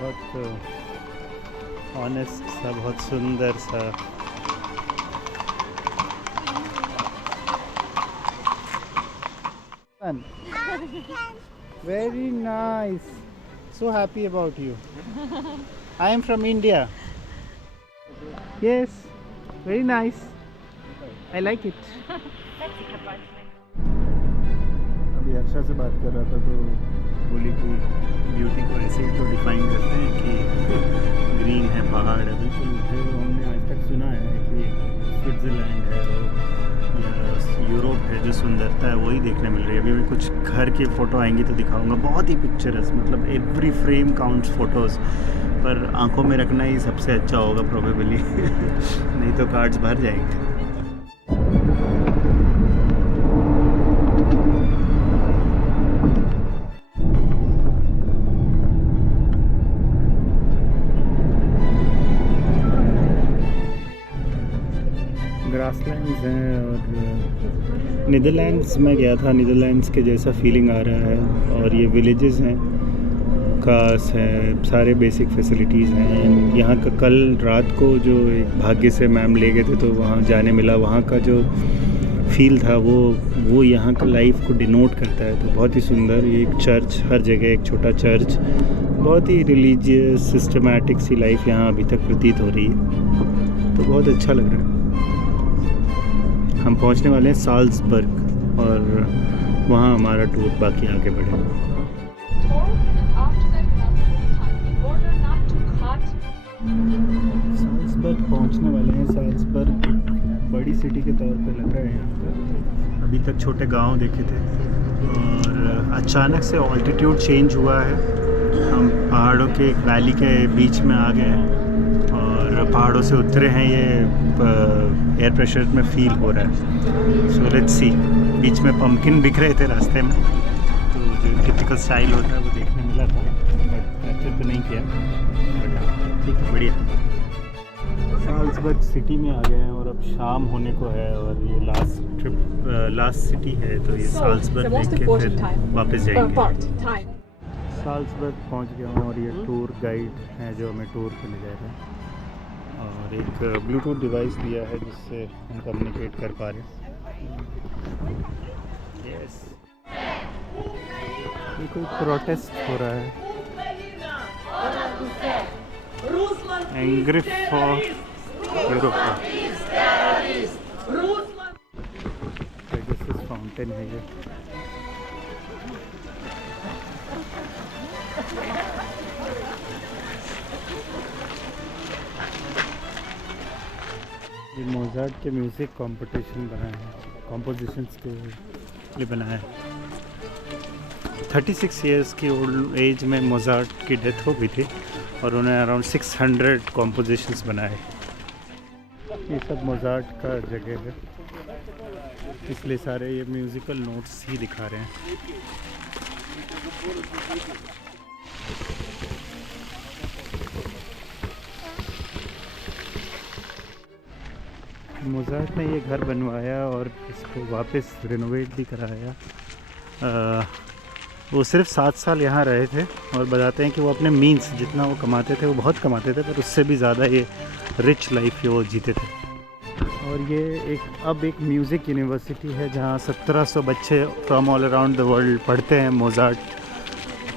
बहुत ऑनेस्ट सा, बहुत सुंदर सा। Very nice. So happy about you. I am from India. Yes, very nice. I like it. अभी हर्षा से बात कर रहा था तो बोली कि ब्यूटी को ऐसे ही तो डिफाइन करते हैं कि ग्रीन है, पहाड़ है, बिल्कुल जो हमने आज तक सुना है कि स्विट्ज़रलैंड है या यूरोप है, जो सुंदरता है वही देखने मिल रही है। अभी मैं कुछ घर की फ़ोटो आएंगी तो दिखाऊंगा, बहुत ही पिक्चरस, मतलब एवरी फ्रेम काउंट्स फ़ोटोज़, पर आंखों में रखना ही सबसे अच्छा होगा प्रोबेबली नहीं तो कार्ड्स भर जाएंगे। ग्रासलैंड्स हैं और नीदरलैंड्स में गया था, नीदरलैंड्स के जैसा फीलिंग आ रहा है। और ये विलेजेस हैं, कार्स हैं, सारे बेसिक फैसिलिटीज़ हैं। यहाँ का कल रात को जो एक भाग्य से मैम ले गए थे तो वहाँ जाने मिला, वहाँ का जो फील था वो यहाँ का लाइफ को डिनोट करता है। तो बहुत ही सुंदर, ये एक चर्च, हर जगह एक छोटा चर्च, बहुत ही रिलीजियस सिस्टमैटिक सी लाइफ यहाँ अभी तक प्रतीत हो रही है, तो बहुत अच्छा लग रहा है। हम पहुंचने वाले हैं साल्ज़बर्ग और वहां हमारा टूर बाकी आगे बढ़ेगा। साल्ज़बर्ग पहुंचने वाले हैं। साल्ज़बर्ग बड़ी सिटी के तौर पे लग रहा है यहाँ पर। अभी तक छोटे गांव देखे थे और अचानक से ऑल्टीट्यूड चेंज हुआ है। हम पहाड़ों के एक वैली के बीच में आ गए हैं और पहाड़ों से उतरे हैं। ये एयर प्रेशर में फील हो रहा है। So let's see. बीच में पम्पकिन बिक रहे थे रास्ते में, तो जो टिपिकल स्टाइल होता है वो देखने मिला था, बट कैप्चर तो नहीं किया। बट ठीक है, बढ़िया। साल्ज़बर्ग सिटी में आ गए हैं और अब शाम होने को है और ये लास्ट सिटी है, तो ये साल्ज़बर्ग देख के फिर वापस जाएंगे। साल्ज़बर्ग पहुंच गया हूँ और ये टूर गाइड हैं जो हमें टूर पे ले जा रहे हैं और एक ब्लूटूथ डिवाइस दिया है जिससे हम कम्युनिकेट कर पा रहे हैं। यस, ये कोई प्रोटेस्ट हो रहा है, angry for Europe. Pegasus fountain है ये मोज़ार्ट के म्यूज़िक कंपटीशन बनाया है, कंपोजिशंस के लिए बनाया है। 36 इयर्स की ओल्ड एज में मोज़ार्ट की डेथ हो गई थी और उन्होंने अराउंड 600 कंपोजिशंस बनाए। ये सब मोज़ार्ट का जगह है, इसलिए सारे ये म्यूज़िकल नोट्स ही दिखा रहे हैं। मोज़ार्ट ने ये घर बनवाया और इसको वापस रिनोवेट भी कराया। वो सिर्फ 7 साल यहाँ रहे थे और बताते हैं कि वो अपने मीन्स जितना वो कमाते थे, वो बहुत कमाते थे, पर उससे भी ज़्यादा ये रिच लाइफ वो जीते थे। और ये अब एक म्यूज़िक यूनिवर्सिटी है जहाँ 1700 बच्चे from all around the world पढ़ते हैं। मोज़ार्ट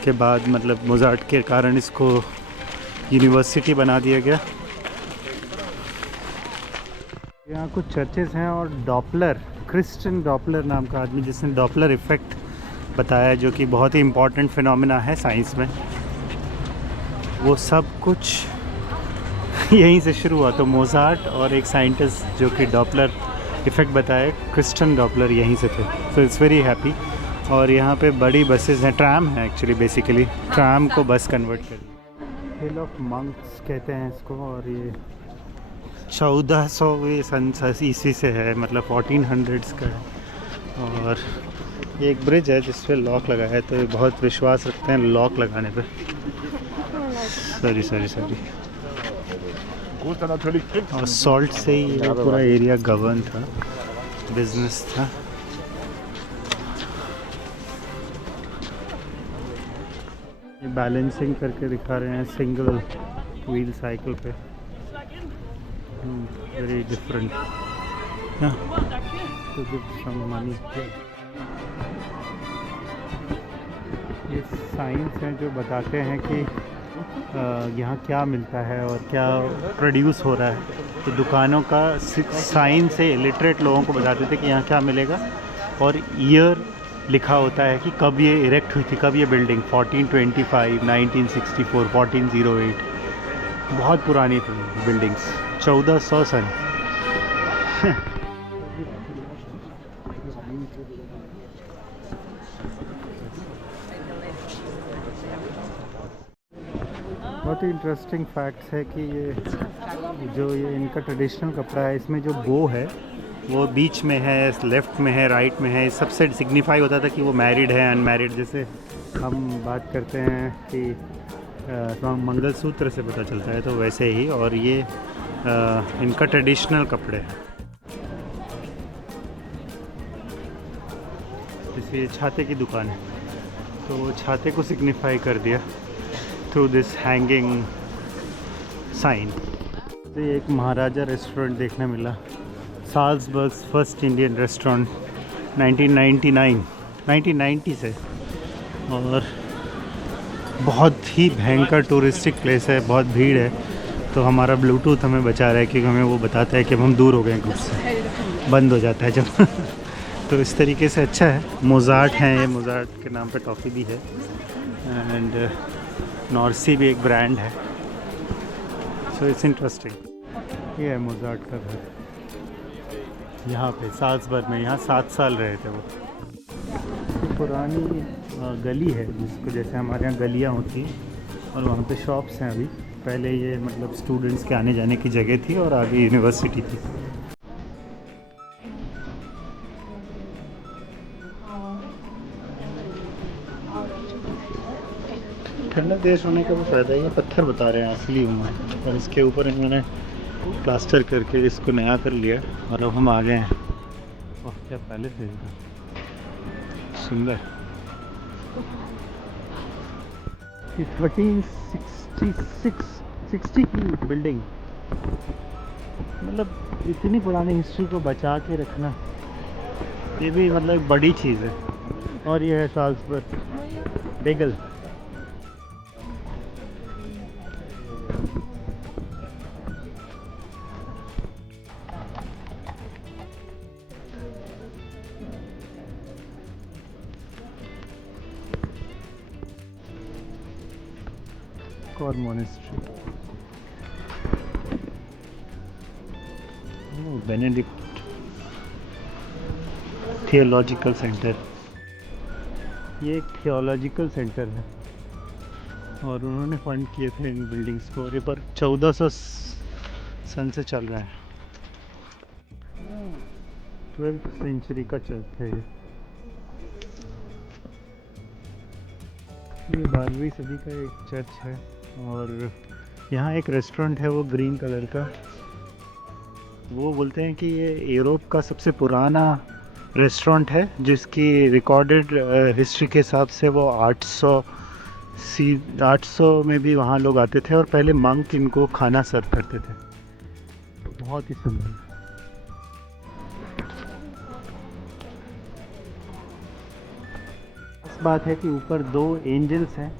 के बाद, मतलब मोज़ार्ट के कारण इसको यूनिवर्सिटी बना दिया गया। यहाँ कुछ चर्चेस हैं और डॉपलर, क्रिस्टियन डॉपलर नाम का आदमी जिसने डॉपलर इफ़ेक्ट बताया, जो कि बहुत ही इम्पॉर्टेंट फिनोमेना है साइंस में, वो सब कुछ यहीं से शुरू हुआ। तो मोज़ार्ट और एक साइंटिस्ट जो कि डॉपलर इफ़ेक्ट बताए, क्रिस्टियन डॉपलर, यहीं से थे। So it's very happy. और यहाँ पे बड़ी बसेस हैं, ट्राम है एक्चुअली, बेसिकली ट्राम को बस कन्वर्ट कर। हिल ऑफ मंक्स कहते हैं इसको और ये 1400 ईस्वी से है, मतलब 1400s का है। और ये एक ब्रिज है जिस पे लॉक लगा है, तो ये बहुत विश्वास रखते हैं लॉक लगाने पे। सॉरी। और सॉल्ट से ही ये पूरा एरिया गवर्न था, बिजनेस था। बैलेंसिंग करके दिखा रहे हैं सिंगल व्हील साइकिल पे। Very different. To give some money. ये साइंस हैं जो बताते हैं कि यहाँ क्या मिलता है और क्या प्रोड्यूस हो रहा है। तो दुकानों का साइंस से इलिटरेट लोगों को बताते थे कि यहाँ क्या मिलेगा, और ईयर लिखा होता है कि कब ये इरेक्ट हुई थी, कब ये बिल्डिंग 1425, 1964, 1408। बहुत पुरानी बिल्डिंग्स, 1400 सन। बहुत ही इंटरेस्टिंग फैक्ट्स है कि ये इनका ट्रेडिशनल कपड़ा है, इसमें जो बो है वो बीच में है, लेफ़्ट में है, राइट में है। सबसे सिग्निफाई होता था कि वो मैरिड है अनमैरिड। जैसे हम बात करते हैं कि मंगलसूत्र से पता चलता है, तो वैसे ही। और ये इनका ट्रेडिशनल कपड़े हैं। जैसे ये छाते की दुकान है, तो वो छाते को सिग्निफाई कर दिया थ्रू दिस हैंगिंग साइन। तो ये एक महाराजा रेस्टोरेंट देखने मिला, साल्सबर्ग्स फर्स्ट इंडियन रेस्टोरेंट, 1990 से। और बहुत ही भयंकर टूरिस्टिक प्लेस है, बहुत भीड़ है। तो हमारा ब्लूटूथ हमें बचा रहा है क्योंकि हमें वो बताता है कि हम दूर हो गए ग्रुप से, बंद हो जाता है जब तो इस तरीके से अच्छा है। मोज़ार्ट हैं, ये मोज़ार्ट के नाम पे टॉफ़ी भी है, एंड नॉर्सी भी एक ब्रांड है। So it's interesting. ये है मोज़ार्ट का घर, यहाँ पे साल्सबर्ग में। यहाँ 7 साल रहे थे वो। पुरानी गली है जिसको, जैसे हमारे यहाँ गलियाँ होती हैं, और वहाँ पे शॉप्स हैं अभी। पहले ये मतलब स्टूडेंट्स के आने जाने की जगह थी और आगे यूनिवर्सिटी थी। ठंडा देश होने का वो फ़ायदा है। ये पत्थर बता रहे हैं असली हुआ, और इसके ऊपर इन्होंने प्लास्टर करके इसको नया कर लिया। और अब हम आ गए हैं। ओह, क्या पैलेस है इसका, सुंदर। 1360 की बिल्डिंग, मतलब इतनी पुरानी हिस्ट्री को बचा के रखना, ये भी मतलब एक बड़ी चीज़ है। और ये है साल्सबर्ग बेगल। और मोनेस्ट्री, बेनेडिक्ट थियोलॉजिकल सेंटर। ये एक थियोलॉजिकल सेंटर है और उन्होंने फंड किए थे इन बिल्डिंग्स को। और ये पर 1400 सन से चल रहा है। 12th सेंचुरी का चर्च है ये। 12वीं सदी का एक चर्च है। और यहाँ एक रेस्टोरेंट है, वो ग्रीन कलर का। वो बोलते हैं कि ये यूरोप का सबसे पुराना रेस्टोरेंट है, जिसकी रिकॉर्डेड हिस्ट्री के हिसाब से वो 800 में भी वहाँ लोग आते थे, और पहले मंक इनको खाना सर्व करते थे। बहुत ही सुंदर। बात है कि ऊपर 2 एंजल्स हैं।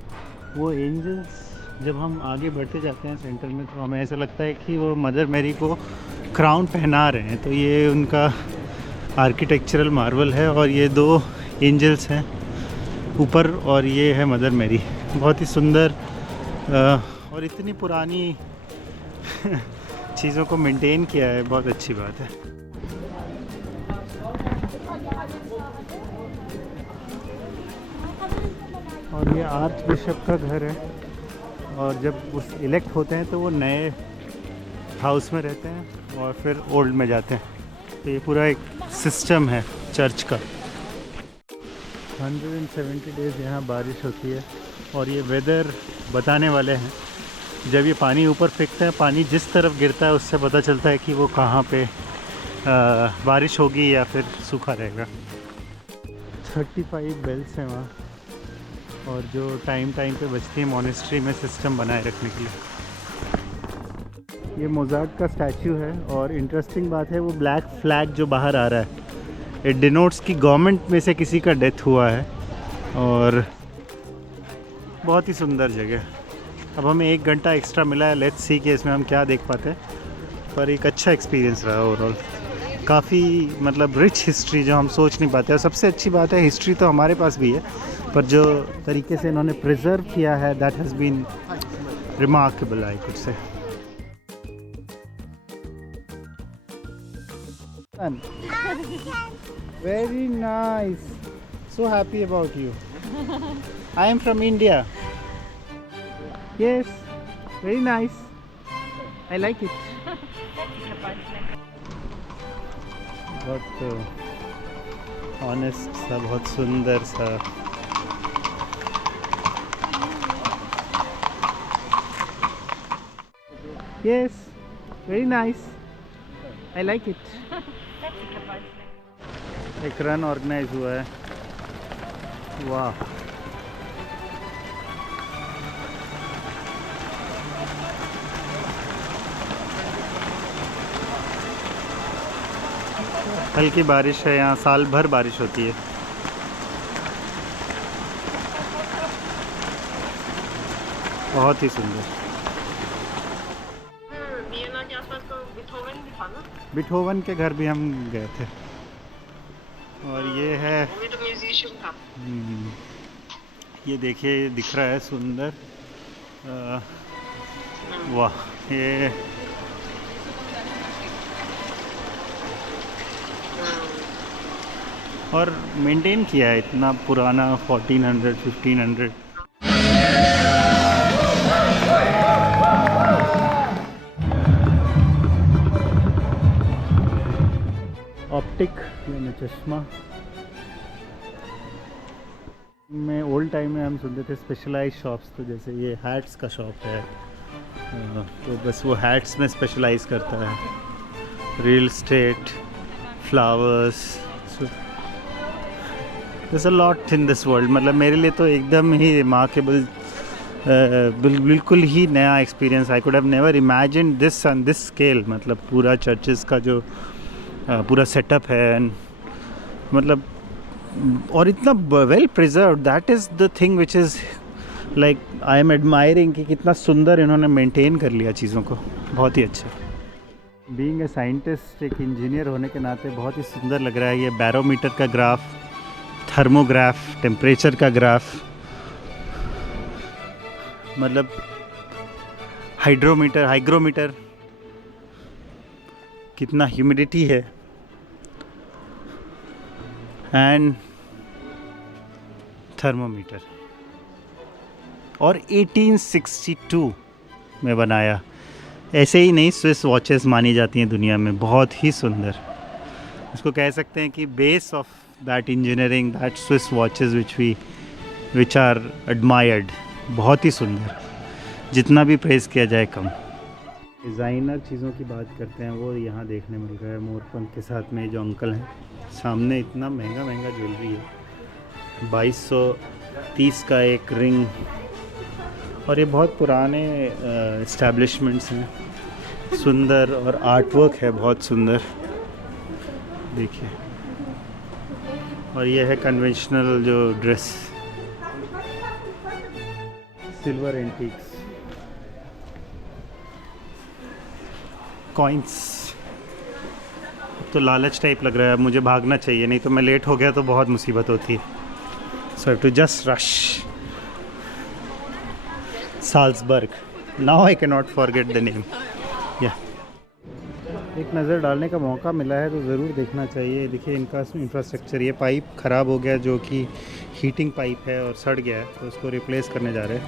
वो एंजल्स जब हम आगे बढ़ते जाते हैं सेंटर में, तो हमें ऐसा लगता है कि वो मदर मैरी को क्राउन पहना रहे हैं। तो ये उनका आर्किटेक्चरल मार्वल है। और ये 2 एंजल्स हैं ऊपर, और ये है मदर मैरी। बहुत ही सुंदर। और इतनी पुरानी चीज़ों को मेंटेन किया है, बहुत अच्छी बात है। और ये आर्च बिशप का घर है। और जब उस इलेक्ट होते हैं तो वो नए हाउस में रहते हैं और फिर ओल्ड में जाते हैं। तो ये पूरा एक सिस्टम है चर्च का। 170 डेज़ यहाँ बारिश होती है। और ये वेदर बताने वाले हैं। जब ये पानी ऊपर फेंकते हैं, पानी जिस तरफ गिरता है उससे पता चलता है कि वो कहाँ पे बारिश होगी या फिर सूखा रहेगा। 35 बेल्स हैं वहाँ। और जो टाइम टाइम पे बजती है मॉनेस्ट्री में सिस्टम बनाए रखने के लिए। ये मोज़ार्ट का स्टैचू है और इंटरेस्टिंग बात है वो ब्लैक फ्लैग जो बाहर आ रहा है इट डिनोट्स कि गवर्नमेंट में से किसी का डेथ हुआ है। और बहुत ही सुंदर जगह। अब हमें 1 घंटा एक्स्ट्रा मिला है, लेट्स सी कि इसमें हम क्या देख पाते हैं, पर एक अच्छा एक्सपीरियंस रहा ओवरऑल। काफ़ी मतलब रिच हिस्ट्री जो हम सोच नहीं पाते। और सबसे अच्छी बात है हिस्ट्री तो हमारे पास भी है, पर जो तरीके से इन्होंने प्रिजर्व किया है that has been remarkable I could say. Very nice. So happy about you. I am from India. Yes, very nice. I like it. बहुत ऑनेस्ट सा, बहुत सुंदर सा। Yes, very nice. I like it. एक run organise हुआ है। वाह, हल्की बारिश है, यहाँ साल भर बारिश होती है। बहुत ही सुंदर। बिटहोवन के घर भी हम गए थे। और ये है ये देखिए दिख रहा है सुंदर। वाह, ये और मेंटेन किया है इतना पुराना 1400 1500। ऑप्टिक यानी चश्मा में ओल्ड टाइम में हम सुनते थे स्पेशलाइज शॉप्स, तो जैसे ये हैट्स का शॉप है तो बस वो हैट्स में स्पेशलाइज करता है। Real estate, flowers, there's a lot in this world। मतलब मेरे लिए तो एकदम ही रिमार्केबल, बिल्कुल ही नया experience. I could have never imagined this on this scale. मतलब पूरा चर्चेस का जो पूरा सेटअप है मतलब, और इतना well preserve, that is the thing which is like I am admiring कि कितना सुंदर इन्होंने मेंटेन कर लिया चीज़ों को। बहुत ही अच्छा। बीइंग ए साइंटिस्ट, एक इंजीनियर होने के नाते बहुत ही सुंदर लग रहा है ये बैरोमीटर का ग्राफ, थर्मोग्राफ, टेम्परेचर का ग्राफ, मतलब हाइग्रोमीटर, कितना ह्यूमिडिटी है, एंड थर्मोमीटर। और 1862 में बनाया। ऐसे ही नहीं स्विस वॉचेस मानी जाती हैं दुनिया में। बहुत ही सुंदर, इसको कह सकते हैं कि base of that engineering, that Swiss watches which are admired. बहुत ही सुंदर, जितना भी प्रेज़ किया जाए कम। डिज़ाइनर चीज़ों की बात करते हैं वो यहाँ देखने मिल रहा है। मोरपंख के साथ में जो अंकल हैं सामने, इतना महंगा ज्वेलरी है। 2230 का एक रिंग। और ये बहुत पुराने इस्टेब्लिशमेंट्स हैं। सुंदर, और आर्टवर्क है बहुत सुंदर, देखिए। और ये है कन्वेंशनल जो ड्रेस, सिल्वर एंटीक्स, कॉइन्स। तो लालच टाइप लग रहा है, अब मुझे भागना चाहिए, नहीं तो मैं लेट हो गया तो बहुत मुसीबत होती है। So have to just rush. Salzburg, now I can not forget the name. या एक नज़र डालने का मौका मिला है तो ज़रूर देखना चाहिए। देखिए इनका इंफ्रास्ट्रक्चर, ये पाइप ख़राब हो गया जो कि हीटिंग पाइप है और सड़ गया है, तो उसको रिप्लेस करने जा रहे हैं।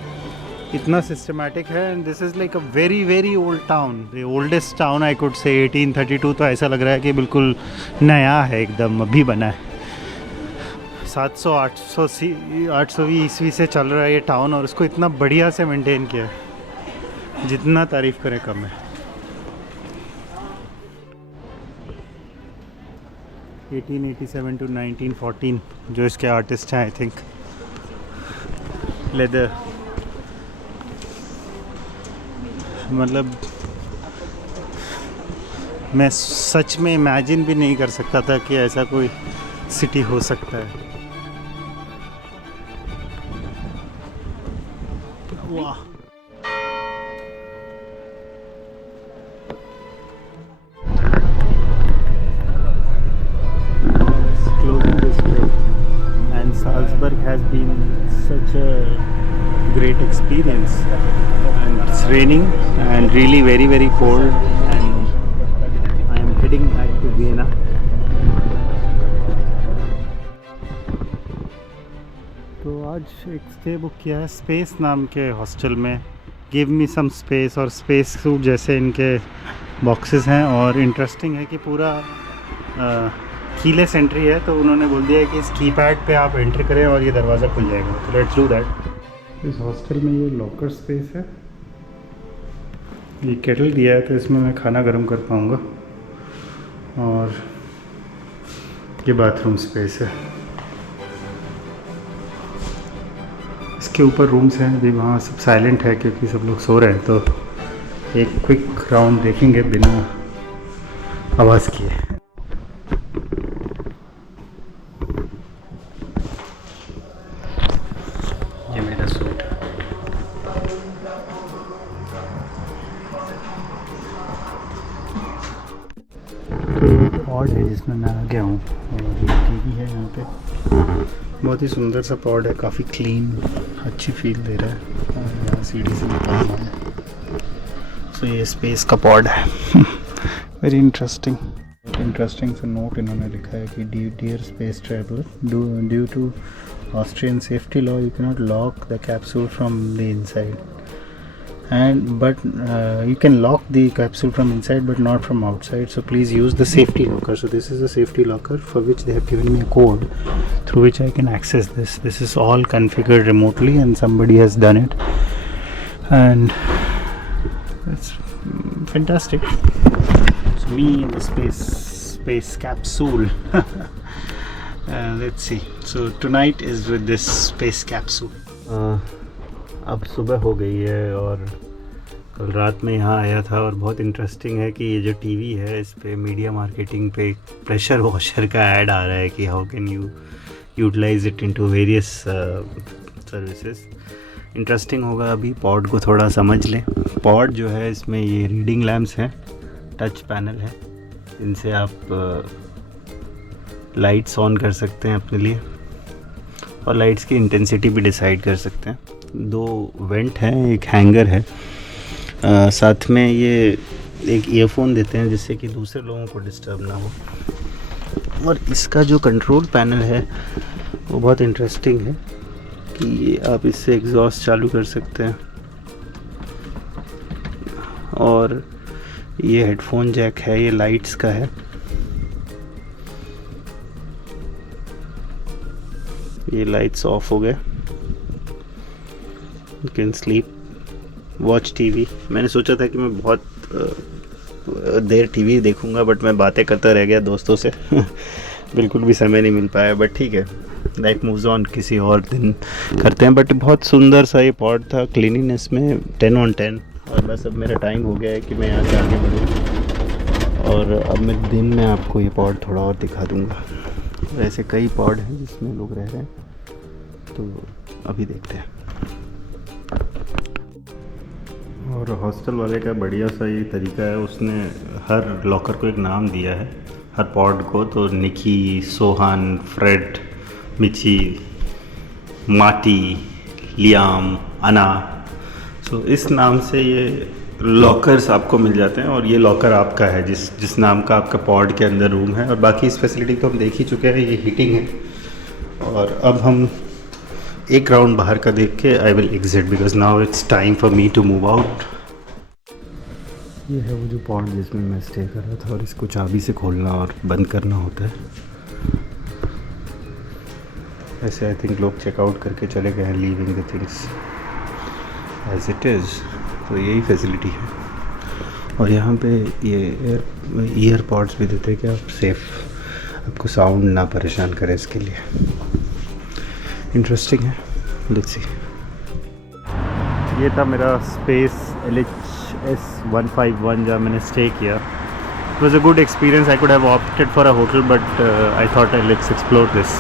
इतना सिस्टमेटिक है। And this is like a very old town, the oldest town I could से। 1832, तो ऐसा लग रहा है कि बिल्कुल नया है, एकदम अभी बना है। 700-800 ईस्वी से चल रहा है ये टाउन, और उसको इतना बढ़िया से मेंटेन किया है, जितना तारीफ़ करें कम है। (1887 to 1914) जो इसके आर्टिस्ट हैं आई थिंक। लेदर, मतलब मैं सच में इमेजिन भी नहीं कर सकता था कि ऐसा कोई सिटी हो सकता है। वाह, closing this trip, and Salzburg has been such a great experience, and it's raining and really very cold, and I am heading back to Vienna. तो आज एक स्टे बुक किया है स्पेस नाम के हॉस्टल में। गिव मी सम स्पेस, और space suit जैसे इनके बॉक्सेस हैं, और इंटरेस्टिंग है कि पूरा कीलेस एंट्री है, तो उन्होंने बोल दिया है कि इस कीपैड पे आप एंट्री करें और ये दरवाज़ा खुल जाएगा। तो लेट्स डू दैट। इस हॉस्टल में ये लॉकर स्पेस है, ये केटल दिया है तो इसमें मैं खाना गर्म कर पाऊँगा, और ये बाथरूम स्पेस है। इसके ऊपर रूम्स हैं, अभी वहाँ सब साइलेंट है क्योंकि सब लोग सो रहे हैं, तो एक क्विक राउंड देखेंगे बिना आवाज़ किए। ये मेरा सूट, पॉड है जिसमें मैं आ गया हूँ, और ये टीवी है यहाँ पे। बहुत ही सुंदर सा पॉड है, काफ़ी क्लीन, अच्छी फील दे रहा है, और यहाँ सीढ़ी से निकलना है। सो ये स्पेस का पॉड है। वेरी इंटरेस्टिंग सा नोट इन्होंने लिखा है कि dear space traveller, due to Austrian safety law you can not lock the capsule from the inside, but you can lock the capsule from inside but not from outside, so please use the safety locker. So this is a safety locker for which they have given me a code through which I can access this. This is all configured remotely and somebody has done it, and it's fantastic. So me in the space capsule. Let's see. So tonight is with this space capsule. अब सुबह हो गई है, और कल रात में यहाँ आया था, और बहुत इंटरेस्टिंग है कि ये जो टीवी है इस पे मीडिया मार्केटिंग पे प्रेशर वॉशर का ऐड आ रहा है कि how can you utilize it into various services. Interesting होगा, अभी पॉड को थोड़ा समझ लें। पॉड जो है इसमें ये रीडिंग लैम्प्स हैं, टच पैनल है, इनसे आप लाइट्स ऑन कर सकते हैं अपने लिए, और लाइट्स की इंटेंसिटी भी डिसाइड कर सकते हैं। 2 वेंट हैं, एक हैंगर है, साथ में ये एक ईयरफोन देते हैं जिससे कि दूसरे लोगों को डिस्टर्ब ना हो। और इसका जो कंट्रोल पैनल है वो बहुत इंटरेस्टिंग है कि ये आप इससे एग्जॉस्ट चालू कर सकते हैं, और ये हेडफोन जैक है, ये लाइट्स का है, ये लाइट्स ऑफ हो गए। You can sleep, watch TV। मैंने सोचा था कि मैं बहुत देर टीवी देखूंगा, बट मैं बातें करता रह गया दोस्तों से। बिल्कुल भी समय नहीं मिल पाया, बट ठीक है, लाइफ मूव्स ऑन, किसी और दिन करते हैं। बट बहुत सुंदर सा ये पॉड था, क्लीनिनेस में 10 on 10। और बस अब मेरा टाइम हो गया है कि मैं यहाँ से आगे बढ़ूँ, और अब मैं दिन में आपको ये पॉड थोड़ा और दिखा दूँगा। वैसे कई पॉड हैं जिसमें लोग रह रहे हैं, तो अभी देखते हैं। और हॉस्टल वाले का बढ़िया सा ये तरीका है, उसने हर लॉकर को एक नाम दिया है, हर पॉड को। तो निकी, सोहान, फ्रेड, मिची, माटी, लियाम, अना, सो इस नाम से ये लॉकर्स आपको मिल जाते हैं। और ये लॉकर आपका है जिस नाम का आपका पॉड के अंदर रूम है। और बाकी इस फैसिलिटी को हम देख ही चुके हैं, ये हीटिंग है। और अब हम एक राउंड बाहर का देख के I will exit, because now it's time for me to move out. ये है वो जो पॉड जिसमें मैं स्टे कर रहा था, और इसको चाबी से खोलना और बंद करना होता है। ऐसे आई थिंक लोग चेकआउट करके चले गए हैं, leaving the things as it is. तो यही फैसिलिटी है। और यहाँ पे ये ईयर पॉड्स भी देते हैं कि आप सेफ, आपको साउंड ना परेशान करे, इसके लिए इंटरेस्टिंग है। Let's see. ये था मेरा स्पेस LHS151 जहाँ मैंने स्टे किया. It was a good experience. I could have opted for a hotel, but I thought let's explore this.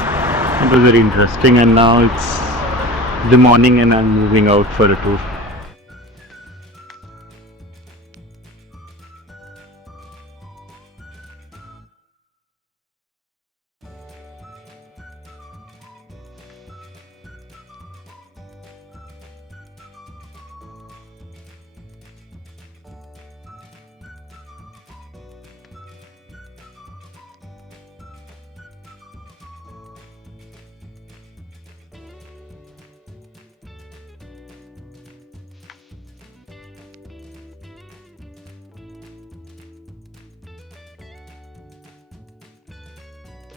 It was very interesting, and now it's the morning and I'm moving out for a tour.